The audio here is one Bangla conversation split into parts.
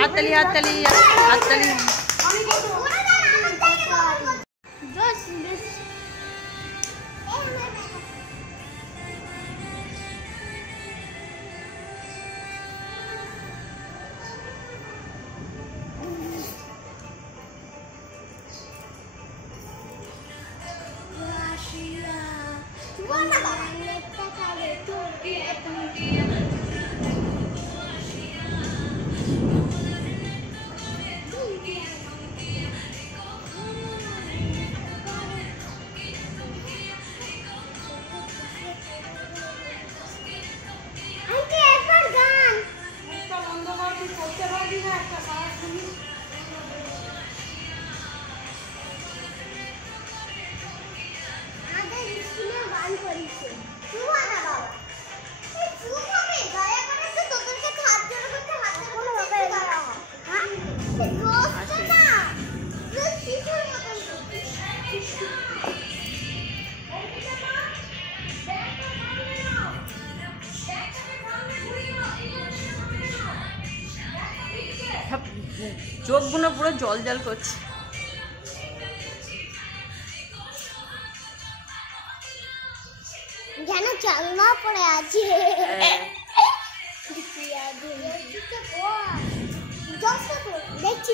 হাততালি হাততালি হাততালি। চোখগুলো পুরো জল জল করছে। যেন চালনা পড়ে আছে। দেখছি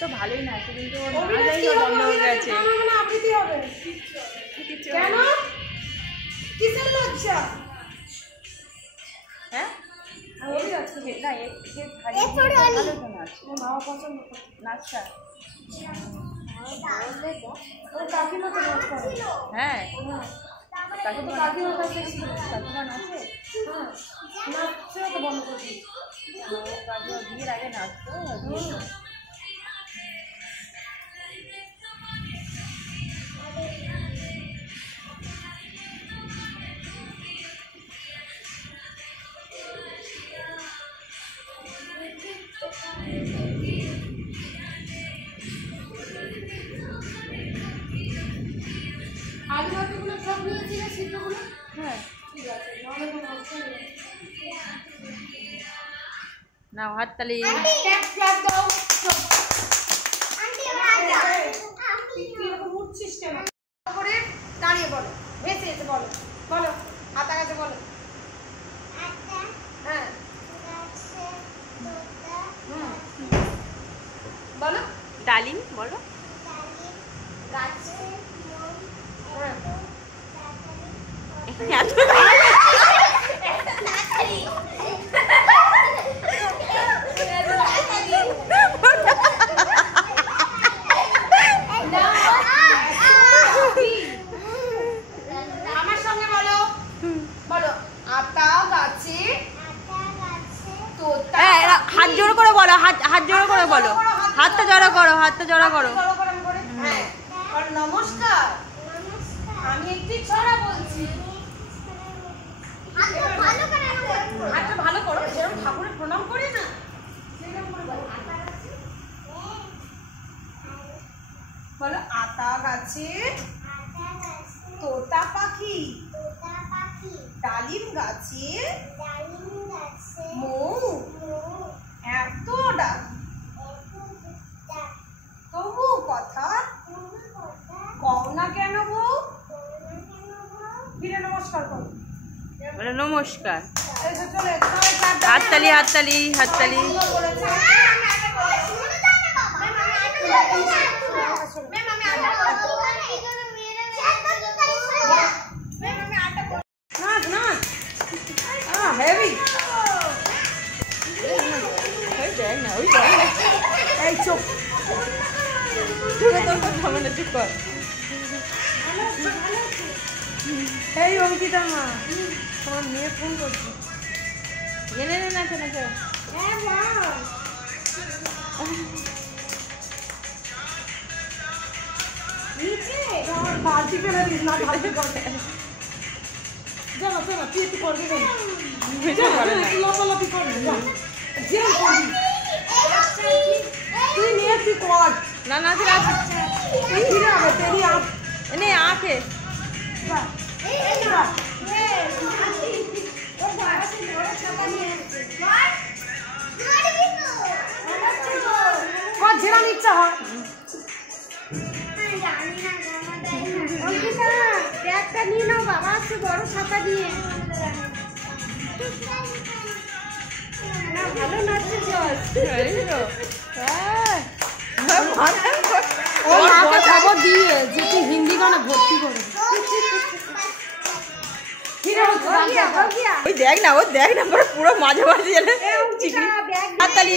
তো ভালোই না, কিন্তু বন্ধ হয়ে গেছে। কেন? কিসের লজ্জা? হ্যাঁ নাচটা হ্যাঁ কাকিমা নাচে, বিয়ের আগে নাচতো। না হাততালি। দাঁড়িয়ে বলো, ভেসে এসে বলো, বলো আতা গাছে বলো। হ্যাঁ বলো ডালিম বলো। আমার সঙ্গে বলো, বলো আতা গাছে হাত জোড়ো করে বলো, হাত জোড়ো করে বলো, হাতটা জড়ো করো, হাতটা জড়ো করো। হ্যাঁ আর নমস্কার, আমি একটি ছড়া বলছি। হাতটা ভালো করো, যেরকম ঠাকুরের প্রণাম করে না বলো। আতা গাছে তোতা পাখি, ডালিম গাছে মৌ এত ডাক, তবু কথা কও না কেন বউ? ফিরে নমস্কার করো, বলো নমস্কার। চলে হাততালি হাততালি হাততালি। হেভি এই চুপ, চুপ কর। এই অঙ্কিতা মা, তোমার মেয়ে ফোন করছে। নাচো নাচো। বালতি ফেলে দিস না, বালতি করবে। জানো জানো তুই একটু করবি না, লাফালাফি করবি তুই নিয়ে তুই কর না না এনে আঁকে যেরকম ইচ্ছা হয়। ব্যাগটা নিয়ে নাও, বাবা আছে বড় ছাতা দিয়ে। না ভালো নাচছে জল। ও মাকে খবর দিয়ে যে তুই হিন্দি গানে ভর্তি করে। ওই দেখ না, ও দেখ না পুরো মাঝে মাঝে চিকনি হাততালি।